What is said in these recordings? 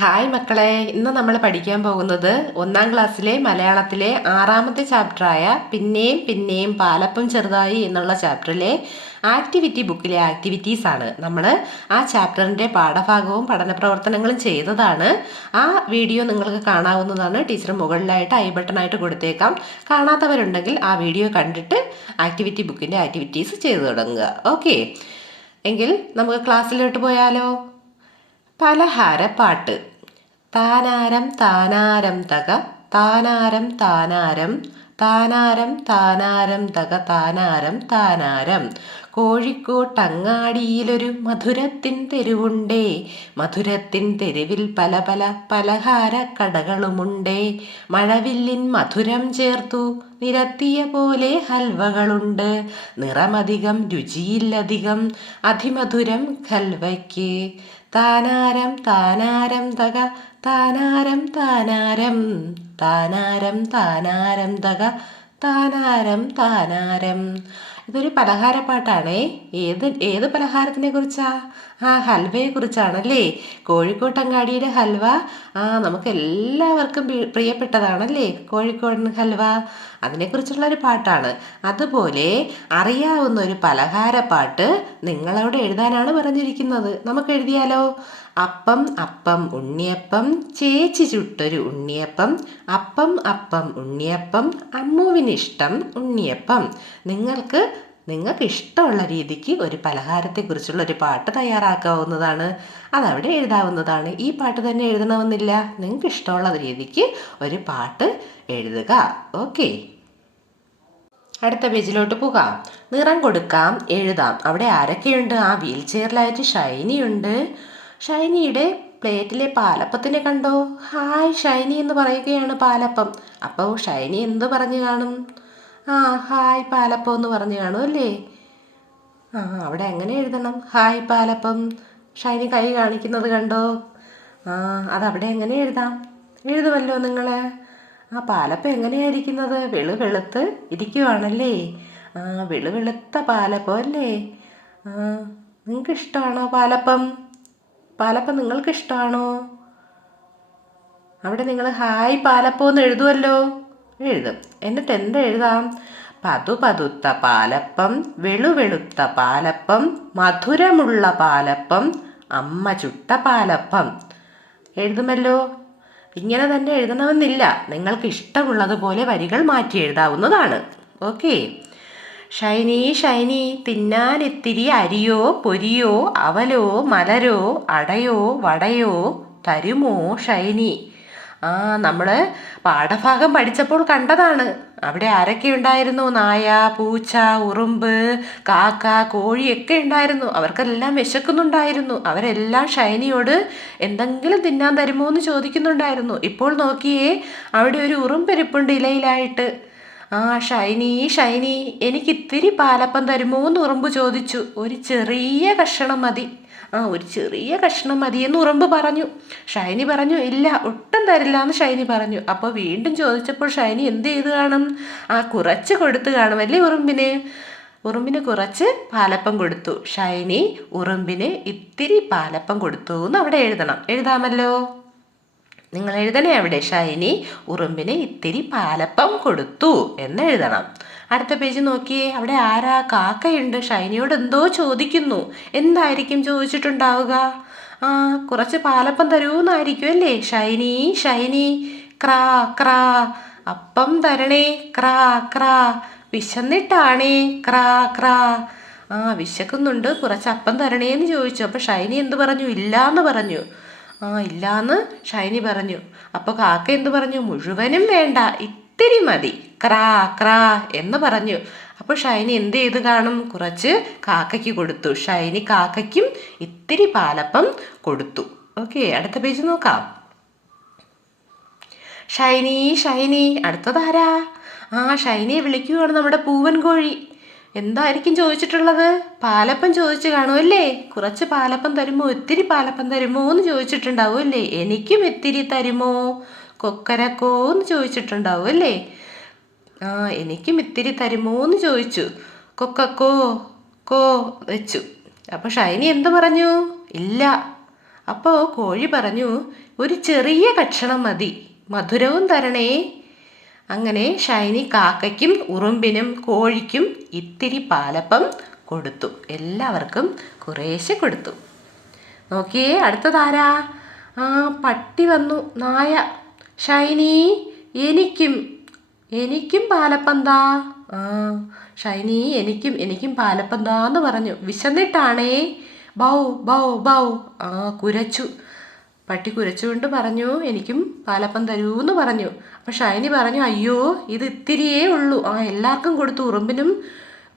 Hi മക്കളെ ഇന്ന് നമ്മൾ പഠിക്കാൻ പോകുന്നത് ഒന്നാം ക്ലാസ്സിലെ മലയാളത്തിലെ ആറാമത്തെ ചാപ്റ്ററായ പിന്നെയും പിന്നെയും പാലപ്പം ചെറുതായി എന്നുള്ള ചാപ്റ്ററിലെ ആക്ടിവിറ്റി ബുക്കിലെ ആക്ടിവിറ്റീസ് ആണ്. നമ്മൾ ആ ചാപ്റ്ററിന്റെ പാഠഭാഗവും പഠന പ്രവർത്തനങ്ങളും ചെയ്തതാണ്. ആ വീഡിയോ നിങ്ങൾക്ക് കാണാവുന്നതാണ്. ടീച്ചർ മുകളിലായിട്ട് ഐ ബട്ടണായിട്ട് കൊടുത്തേക്കാം. കാണാത്തവരുണ്ടെങ്കിൽ ആ വീഡിയോ കണ്ടിട്ട് ആക്ടിവിറ്റി ബുക്കിന്റെ ആക്ടിവിറ്റീസ് ചെയ്തു തുടങ്ങുക. ഓക്കെ. എങ്കിൽ നമുക്ക് ക്ലാസ്സിലോട്ട് പോയാലോ? പലഹാരപ്പാട്ട്. താനാരം താനാരം തക താനാരം താനാരം താനാരം താനാരം തക താനാരം താനാരം. കോഴിക്കോട്ടങ്ങാടിയിലൊരു മധുരത്തിൻ തെരുവുണ്ടേ മധുരത്തിൻ തെരുവിൽ പല പല പലഹാര കടകളുമുണ്ടേ മഴവില്ലിൻ മധുരം ചേർത്തു നിരത്തിയ പോലെ ഹൽവകളുണ്ട്. നിറമധികം രുചിയില്ലധികം അതിമധുരം ഹൽവയ്ക്ക് താനാരം താനാരം തക താനാരം താനാരം താനാരം താനാരം തക താനാരം താനാരം. ഇതൊരു പലഹാരപ്പാട്ടാണേ ഏത് ഏത് പലഹാരത്തിനെ കുറിച്ചാ? ആ ഹൽവയെ കുറിച്ചാണല്ലേ കോഴിക്കോട്ടങ്ങാടിയുടെ ഹൽവ. ആ നമുക്ക് എല്ലാവർക്കും പ്രിയപ്പെട്ടതാണല്ലേ കോഴിക്കോടൻ ഹൽവ? അതിനെക്കുറിച്ചുള്ള ഒരു പാട്ടാണ്. അതുപോലെ അറിയാവുന്ന ഒരു പലഹാര പാട്ട് നിങ്ങളവിടെ എഴുതാനാണ് പറഞ്ഞിരിക്കുന്നത്. നമുക്ക് എഴുതിയാലോ? അപ്പം അപ്പം ഉണ്ണിയപ്പം ചേച്ചി ചുട്ടൊരു ഉണ്ണിയപ്പം അപ്പം അപ്പം ഉണ്ണിയപ്പം അമ്മുവിനിഷ്ടം ഉണ്ണിയപ്പം. നിങ്ങൾക്ക് നിങ്ങൾക്ക് ഇഷ്ടമുള്ള രീതിക്ക് ഒരു പലഹാരത്തെക്കുറിച്ചുള്ള ഒരു പാട്ട് തയ്യാറാക്കാവുന്നതാണ്. അതവിടെ എഴുതാവുന്നതാണ്. ഈ പാട്ട് തന്നെ എഴുതണമെന്നില്ല. നിങ്ങൾക്ക് ഇഷ്ടമുള്ള രീതിക്ക് ഒരു പാട്ട് എഴുതുക. ഓക്കെ. അടുത്ത പേജിലോട്ട് പോകാം. നിറം കൊടുക്കാം എഴുതാം. അവിടെ ആരൊക്കെയുണ്ട്? ആ വീൽ ചെയറിലായിട്ട് ഷൈനിയുണ്ട് ഷൈനിയുടെ പ്ലേറ്റിലെ പാലപ്പത്തിനെ കണ്ടോ? ഹായ് ഷൈനി എന്ന് പറയുകയാണ് പാലപ്പം. അപ്പോൾ ഷൈനി എന്ത് പറഞ്ഞു കാണും? ആ ഹായ് പാലപ്പം എന്ന് പറഞ്ഞു കാണും അല്ലേ? ആ അവിടെ എങ്ങനെ എഴുതണം? ഹായ് പാലപ്പം ഷൈനി കൈ കാണിക്കുന്നത് കണ്ടോ? ആ അതവിടെ എങ്ങനെ എഴുതാം? എഴുതുമല്ലോ നിങ്ങൾ ആ പാലപ്പം എങ്ങനെയായിരിക്കുന്നത്? വെളു വെളുത്ത് ഇരിക്കുവാണല്ലേ? ആ വെളു വെളുത്ത പാലപ്പം അല്ലേ? ആ നിങ്ങൾക്ക് ഇഷ്ടമാണോ പാലപ്പം? പാലപ്പം നിങ്ങൾക്ക് ഇഷ്ടമാണോ? അവിടെ നിങ്ങൾ ഹായ് പാലപ്പം എന്ന് എഴുതുമല്ലോ. എഴുതും. എന്നിട്ട് എന്ത് എഴുതാം? പതു പതുത്ത പാലപ്പം വെളുവെളുത്ത പാലപ്പം മധുരമുള്ള പാലപ്പം അമ്മ ചുട്ട പാലപ്പം. എഴുതുമല്ലോ? ഇങ്ങനെ തന്നെ എഴുതണമെന്നില്ല. നിങ്ങൾക്ക് ഇഷ്ടമുള്ളതുപോലെ വരികൾ മാറ്റി എഴുതാവുന്നതാണ്. ഓക്കെ. ഷൈനി ഷൈനി തിന്നാൻ ഇത്തിരി അരിയോ പൊരിയോ അവലോ മലരോ അടയോ വടയോ തരുമോ ഷൈനി? ആ നമ്മൾ പാഠഭാഗം പഠിച്ചപ്പോൾ കണ്ടതാണ്. അവിടെ ആരൊക്കെ ഉണ്ടായിരുന്നു? നായ പൂച്ച ഉറുമ്പ് കാക്ക കോഴിയൊക്കെ ഉണ്ടായിരുന്നു. അവർക്കെല്ലാം വിശക്കുന്നുണ്ടായിരുന്നു. അവരെല്ലാം ഷൈനിയോട് എന്തെങ്കിലും തിന്നാൻ തരുമോ എന്ന് ചോദിക്കുന്നുണ്ടായിരുന്നു. ഇപ്പോൾ നോക്കിയേ അവിടെ ഒരു ഉറുമ്പെരുപ്പുണ്ട് ഇലയിലായിട്ട്. ആ ഷൈനി ഷൈനി എനിക്കിത്തിരി പാലപ്പം തരുമോ എന്ന് ഉറുമ്പ് ചോദിച്ചു. ഒരു ചെറിയ കഷണം മതി. ആ ഒരു ചെറിയ കഷ്ണം മതിയെന്ന് ഉറമ്പ് പറഞ്ഞു. ഷൈനി പറഞ്ഞു ഇല്ല ഒട്ടും തരില്ല എന്ന് ഷൈനി പറഞ്ഞു. അപ്പോൾ വീണ്ടും ചോദിച്ചപ്പോൾ ഷൈനി എന്ത് ചെയ്ത് കാണും? ആ കുറച്ച് കൊടുത്ത് കാണും അല്ലേ ഉറുമ്പിന്? ഉറുമ്പിന് കുറച്ച് പാലപ്പം കൊടുത്തു. ഷൈനി ഉറുമ്പിന് ഇത്തിരി പാലപ്പം കൊടുത്തു എന്ന് അവിടെ എഴുതണം. എഴുതാമല്ലോ? നിങ്ങൾ എഴുതണേ അവിടെ. ഷൈനി ഉറുമ്പിന് ഇത്തിരി പാലപ്പം കൊടുത്തു എന്ന് എഴുതണം. അടുത്ത പേജ് നോക്കിയേ അവിടെ ആരാ? കാക്കയുണ്ട്. ഷൈനിയോട് എന്തോ ചോദിക്കുന്നു. എന്തായിരിക്കും ചോദിച്ചിട്ടുണ്ടാവുക? ആ കുറച്ച് പാലപ്പം തരൂന്നായിരിക്കും അല്ലേ? ഷൈനി ഷൈനി ക്രാ ക്രാ. അപ്പം തരണേ ക്രാ ക്രാ. വിശന്നിട്ടാണേ ക്രാ ക്രാ. ആ വിശക്കുന്നുണ്ട്. കുറച്ച് അപ്പം തരണേ എന്ന് ചോദിച്ചു. അപ്പോൾ ഷൈനി എന്ത് പറഞ്ഞു? ഇല്ല എന്ന് പറഞ്ഞു. ആ ഇല്ലാന്ന് ഷൈനി പറഞ്ഞു. അപ്പോൾ കാക്ക എന്ത് പറഞ്ഞു? മുഴുവനും വേണ്ട. ഇത്തിരി മതി. ക്രാ ക്രാ എന്ന് പറഞ്ഞു. അപ്പോൾ ഷൈനി എന്ത് ചെയ്ത് കാണും? കുറച്ച് കാക്കയ്ക്ക് കൊടുത്തു. ഷൈനി കാക്കയ്ക്കും ഇത്തിരി പാലപ്പം കൊടുത്തു. ഓക്കെ അടുത്ത പേജ് നോക്കാം. ഷൈനി ഷൈനി അടുത്തതാരാ? ആ ഷൈനിയെ വിളിക്കുകയാണ് നമ്മുടെ പൂവൻ കോഴി. എന്തായിരിക്കും ചോദിച്ചിട്ടുള്ളത്? പാലപ്പം ചോദിച്ചു കാണുമല്ലേ കുറച്ച് പാലപ്പം തരുമോ? ഒത്തിരി പാലപ്പം തരുമോ എന്ന് ചോദിച്ചിട്ടുണ്ടാവും അല്ലേ എനിക്കും ഇത്തിരി തരുമോ? കൊക്കരക്കോ എന്ന് ചോദിച്ചിട്ടുണ്ടാവും അല്ലേ? ആ എനിക്കും ഇത്തിരി തരുമോ എന്ന് ചോദിച്ചു. കൊക്കക്കോ കോ വെച്ചു. അപ്പോൾ ഷൈനി എന്ത് പറഞ്ഞു? ഇല്ല. അപ്പോൾ കോഴി പറഞ്ഞു ഒരു ചെറിയ കക്ഷണം മതി. മധുരവും തരണേ. അങ്ങനെ ഷൈനി കാക്കയ്ക്കും ഉറുമ്പിനും കോഴിക്കും ഇത്തിരി പാലപ്പം കൊടുത്തു. എല്ലാവർക്കും കുറേശ്ശെ കൊടുത്തു. നോക്കിയേ അടുത്തതാരാ? ആ പട്ടി വന്നു. നായ. ഷൈനി എനിക്കും എനിക്കും പാലപ്പന്താ. ആ ഷൈനി എനിക്കും എനിക്കും പാലപ്പന്താന്ന് പറഞ്ഞു. വിശന്നിട്ടാണേ. ബൗ ബൗ ബൗ. ആ കുരച്ചു. പട്ടി കുരച്ചുകൊണ്ട് പറഞ്ഞു എനിക്കും പാലപ്പം തരൂന്ന് പറഞ്ഞു. അപ്പം ഷൈനി പറഞ്ഞു അയ്യോ ഇത് ഇത്തിരിയേ ഉള്ളൂ. ആ എല്ലാവർക്കും കൊടുത്തു. ഉറുമ്പിനും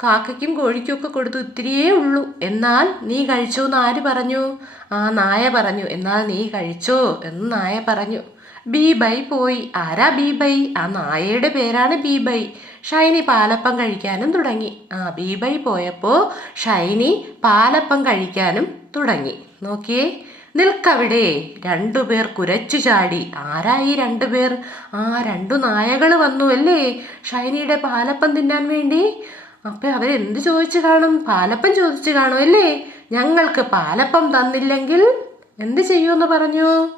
കാക്കയ്ക്കും കോഴിക്കും ഒക്കെ കൊടുത്തു ഇത്തിരിയേ ഉള്ളൂ. എന്നാൽ നീ കഴിച്ചോ എന്ന് ആര് പറഞ്ഞു? ആ നായ പറഞ്ഞു. എന്നാൽ നീ കഴിച്ചോ എന്ന് നായ പറഞ്ഞു. ബീബൈ പോയി. ആരാ ബീബൈ? ആ നായയുടെ പേരാണ് ബീബൈ. ഷൈനി പാലപ്പം കഴിക്കാനും തുടങ്ങി. ആ ബീബൈ പോയപ്പോൾ ഷൈനി പാലപ്പം കഴിക്കാനും തുടങ്ങി. നോക്കിയേ നിൽക്കവിടെ. രണ്ടുപേർ കുരച്ചു ചാടി. ആരാ ഈ രണ്ടുപേർ ആ രണ്ടു നായകൾ വന്നു അല്ലേ? ഷൈനിയുടെ പാലപ്പം തിന്നാൻ വേണ്ടി. അപ്പം അവരെന്ത് ചോദിച്ചു കാണും? പാലപ്പം ചോദിച്ചു കാണും അല്ലേ? ഞങ്ങൾക്ക് പാലപ്പം തന്നില്ലെങ്കിൽ എന്ത് ചെയ്യുമെന്ന് പറഞ്ഞു?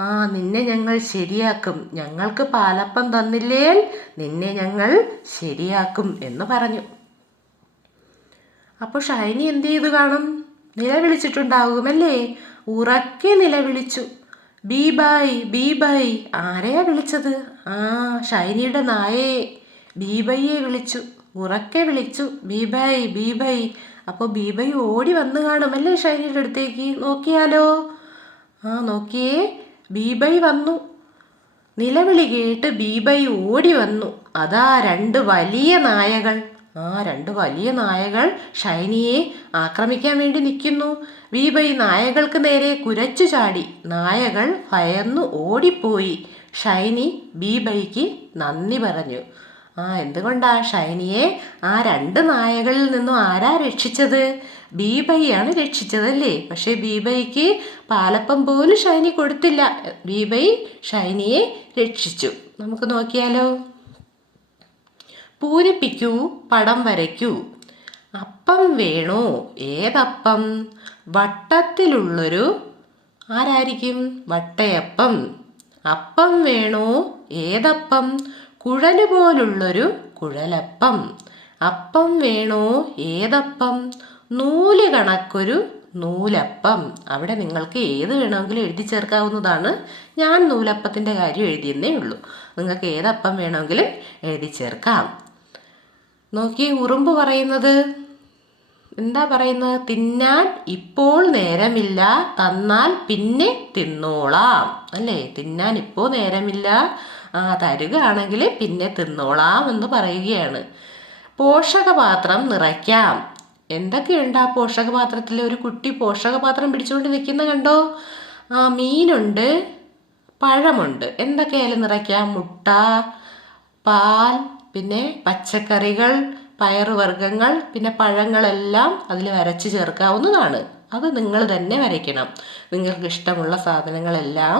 ആ നിന്നെ ഞങ്ങൾ ശരിയാക്കും. ഞങ്ങൾക്ക് പാലപ്പം തന്നില്ലേൽ നിന്നെ ഞങ്ങൾ ശരിയാക്കും എന്ന് പറഞ്ഞു. അപ്പോൾ ഷൈനി എന്ത് ചെയ്തു കാണും? നിലവിളിച്ചിട്ടുണ്ടാകുമല്ലേ? ഉറക്കെ നിലവിളിച്ചു. ബീ ബായ് ബീ ബായ് ആരെയാ വിളിച്ചത്? ആ ഷൈനിയുടെ നായയെ. ബീബയ്യെ വിളിച്ചു. ഉറക്കെ വിളിച്ചു. ബീബായ് ബീബായ്. അപ്പോൾ ബീബൈ ഓടി വന്നു കാണുമല്ലേ ഷൈനിയുടെ അടുത്തേക്ക്? നോക്കിയാലോ? ആ നോക്കിയേ. ബീബൈ വന്നു. നിലവിളി കേട്ട് ബീബൈ ഓടി വന്നു. അതാ രണ്ട് വലിയ നായകൾ. ആ രണ്ട് വലിയ നായകൾ ഷൈനിയെ ആക്രമിക്കാൻ വേണ്ടി നിൽക്കുന്നു. ബീബൈ നായകൾക്ക് നേരെ കുരച്ചു ചാടി. നായകൾ ഭയന്നു ഓടിപ്പോയി. ഷൈനി ബീബൈക്ക് നന്ദി പറഞ്ഞു. ആ എന്തുകൊണ്ടാ ഷൈനിയെ? ആ രണ്ട് നായകളിൽ നിന്നും ആരാ രക്ഷിച്ചത്? ബീബൈയാണ് രക്ഷിച്ചതല്ലേ? പക്ഷേ ബീബൈക്ക് പാലപ്പം പോലും ഷൈനി കൊടുത്തില്ല. ബീബൈ ഷൈനിയെ രക്ഷിച്ചു. നമുക്ക് നോക്കിയാലോ? പൂരിപ്പിക്കൂ പടം വരയ്ക്കൂ. അപ്പം വേണോ? ഏതപ്പം? വട്ടത്തിലുള്ളൊരു ആരായിരിക്കും? വട്ടയപ്പം. അപ്പം വേണോ? ഏതപ്പം? കുഴൽ പോലുള്ളൊരു കുഴലപ്പം. അപ്പം വേണോ? ഏതപ്പം? നൂൽ കണക്കൊരു നൂലപ്പം. അവിടെ നിങ്ങൾക്ക് ഏത് വേണമെങ്കിലും എഴുതി ചേർക്കാവുന്നതാണ്. ഞാൻ നൂലപ്പത്തിന്റെ കാര്യം എഴുതിയെന്നേ ഉള്ളൂ. നിങ്ങൾക്ക് ഏതപ്പം വേണമെങ്കിലും എഴുതി ചേർക്കാം. നോക്കി ഉറുമ്പ് പറയുന്നത്? എന്താ പറയുന്നത്? തിന്നാൻ ഇപ്പോൾ നേരമില്ല തന്നാൽ പിന്നെ തിന്നോളാം. അല്ലേ? തിന്നാൻ ഇപ്പോൾ നേരമില്ല തരുകയാണെങ്കിൽ പിന്നെ തിന്നോളാം എന്ന് പറയുകയാണ്. പോഷകപാത്രം നിറയ്ക്കാം. എന്തൊക്കെയുണ്ട് ആ പോഷകപാത്രത്തിൽ? ഒരു കുട്ടി പോഷകപാത്രം പിടിച്ചുകൊണ്ട് നിൽക്കുന്ന കണ്ടോ? ആ മീനുണ്ട് പഴമുണ്ട്. എന്തൊക്കെയായാലും നിറയ്ക്കാം മുട്ട പാൽ പിന്നെ പച്ചക്കറികൾ പയറുവർഗങ്ങൾ പിന്നെ പഴങ്ങളെല്ലാം അതിൽ വരച്ച് ചേർക്കാവുന്നതാണ്. അത് നിങ്ങൾ തന്നെ വരയ്ക്കണം. നിങ്ങൾക്ക് ഇഷ്ടമുള്ള സാധനങ്ങളെല്ലാം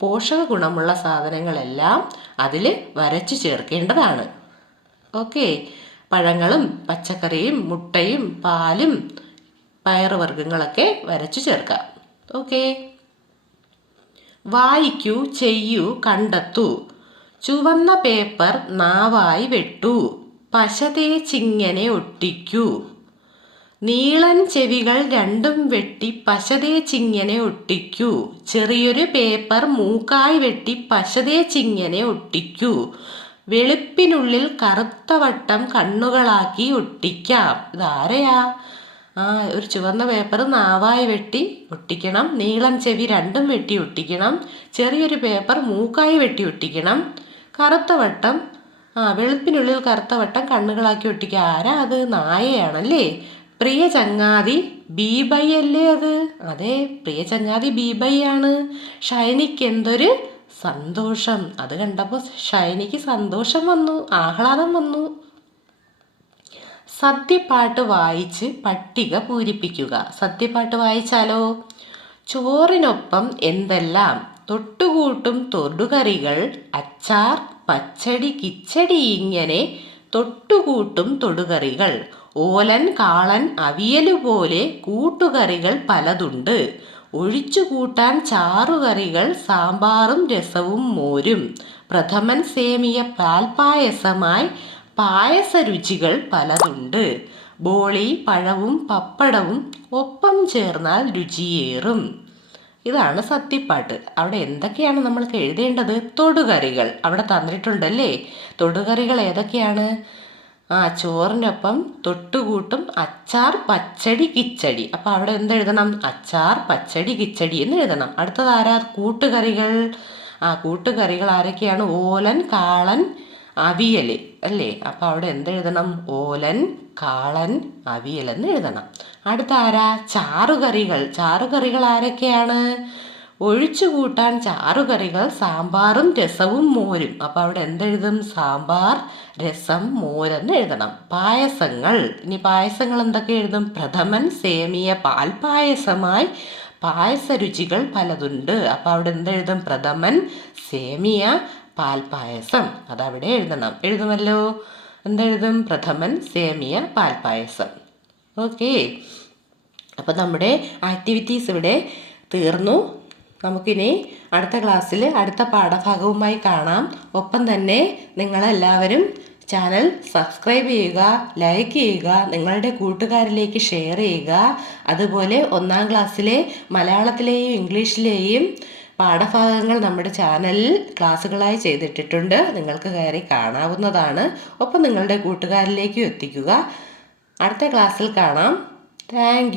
പോഷക ഗുണമുള്ള സാധനങ്ങളെല്ലാം അതിൽ വരച്ച് ചേർക്കേണ്ടതാണ്. ഓക്കെ. പഴങ്ങളും പച്ചക്കറിയും മുട്ടയും പാലും പയറുവർഗങ്ങളൊക്കെ വരച്ചു ചേർക്കാം ഓക്കെ. വായിക്കൂ ചെയ്യൂ കണ്ടെത്തൂ. ചുവന്ന പേപ്പർ നാവായി വെട്ടു. പശ തേച്ചിങ്ങനെ ഒട്ടിക്കൂ. നീളൻ ചെവികൾ രണ്ടും വെട്ടി പശ തേച്ചിങ്ങനെ ഒട്ടിക്കൂ. ചെറിയൊരു പേപ്പർ മൂക്കായി വെട്ടി പശ തേച്ചിങ്ങനെ ഒട്ടിക്കൂ. വെളുപ്പിനുള്ളിൽ കറുത്ത വട്ടം കണ്ണുകളാക്കി ഒട്ടിക്കാം. ഇതാരെയാ? ആ ഒരു ചുവന്ന പേപ്പർ നാവായി വെട്ടി ഒട്ടിക്കണം. നീളം ചെവി രണ്ടും വെട്ടി ഒട്ടിക്കണം. ചെറിയൊരു പേപ്പർ മൂക്കായി വെട്ടി ഒട്ടിക്കണം. കറുത്ത വട്ടം ആ വെളുപ്പിനുള്ളിൽ കറുത്ത വട്ടം കണ്ണുകളാക്കി ഒട്ടിക്കുക. ആരാ അത്? നായയാണല്ലേ? പ്രിയ ചങ്ങാതി ബീബൈ അല്ലേ അത്? അതെ പ്രിയ ചങ്ങാതി ബീബൈ ആണ്. ഷൈനിക്ക് എന്തൊരു സന്തോഷം. അത് കണ്ടപ്പോൾ ഷൈനിക്ക് സന്തോഷം വന്നു ആഹ്ലാദം വന്നു. സദ്യപ്പാട്ട് വായിച്ച് പട്ടിക പൂരിപ്പിക്കുക. സദ്യപ്പാട്ട് വായിച്ചാലോ? ചോറിനൊപ്പം എന്തെല്ലാം? തൊട്ടുകൂട്ടും തൊടുകറികൾ അച്ചാർ പച്ചടി കിച്ചടി ഇങ്ങനെ തൊട്ടുകൂട്ടും തൊടുകറികൾ. ഓലൻ കാളൻ അവിയലുപോലെ കൂട്ടുകറികൾ പലതുണ്ട്. ഒഴിച്ചു കൂട്ടാൻ ചാറുകറികൾ സാമ്പാറും രസവും മോരും. പ്രഥമൻ സേമിയ പാൽപ്പായസമായി പായസ രുചികൾ പലതുണ്ട്. ബോളി പഴവും പപ്പടവും ഒപ്പം ചേർന്നാൽ രുചിയേറും. ഇതാണ് സത്യപ്പാട്ട് അവിടെ എന്തൊക്കെയാണ് നമ്മൾക്ക് എഴുതേണ്ടത്? തൊടുകറികൾ. അവിടെ തന്നിട്ടുണ്ടല്ലേ? തൊടുകറികൾ ഏതൊക്കെയാണ്? ആ ചോറിനൊപ്പം തൊട്ടുകൂട്ടും അച്ചാർ പച്ചടി കിച്ചടി. അപ്പോൾ അവിടെ എന്തെഴുതണം? അച്ചാർ പച്ചടി കിച്ചടി എന്ന് എഴുതണം. അടുത്തത് ആരാ കൂട്ടുകറികൾ. ആ കൂട്ടുകറികൾ ആരൊക്കെയാണ്? ഓലൻ കാളൻ അവിയൽ അല്ലേ? അപ്പോൾ അവിടെ എന്തെഴുതണം? ഓലൻ കാളൻ അവിയൽ എന്ന് എഴുതണം. അടുത്ത ആരാ ചാറുകറികൾ. ചാറുകറികൾ ആരൊക്കെയാണ്? ഒഴിച്ചു കൂട്ടാൻ ചാറുകറികൾ സാമ്പാറും രസവും മോരും. അപ്പോൾ അവിടെ എന്തെഴുതും? സാമ്പാർ രസം മോരെന്ന് എഴുതണം. പായസങ്ങൾ. ഇനി പായസങ്ങൾ എന്തൊക്കെ എഴുതും? പ്രഥമൻ സേമിയ പാൽപായസമായി പായസ രുചികൾ പലതുണ്ട്. അപ്പോൾ അവിടെ എന്തെഴുതും? പ്രഥമൻ സേമിയ പാൽപായസം അതവിടെ എഴുതണം. എഴുതുമല്ലോ? എന്തെഴുതും? പ്രഥമൻ സേമിയ പാൽപായസം ഓക്കേ. അപ്പോൾ നമ്മുടെ ആക്ടിവിറ്റീസ് ഇവിടെ തീർന്നു. നമുക്കിനി അടുത്ത ക്ലാസ്സിൽ അടുത്ത പാഠഭാഗവുമായി കാണാം. ഒപ്പം തന്നെ നിങ്ങളെല്ലാവരും ചാനൽ സബ്സ്ക്രൈബ് ചെയ്യുക ലൈക്ക് ചെയ്യുക നിങ്ങളുടെ കൂട്ടുകാരിലേക്ക് ഷെയർ ചെയ്യുക. അതുപോലെ ഒന്നാം ക്ലാസ്സിലെ മലയാളത്തിലെയും ഇംഗ്ലീഷിലെയും പാഠഭാഗങ്ങൾ നമ്മുടെ ചാനലിൽ ക്ലാസ്സുകളായി ചെയ്തിട്ടിട്ടുണ്ട്. നിങ്ങൾക്ക് കയറി കാണാവുന്നതാണ്. ഒപ്പം നിങ്ങളുടെ കൂട്ടുകാരിലേക്കും എത്തിക്കുക. അടുത്ത ക്ലാസ്സിൽ കാണാം. താങ്ക്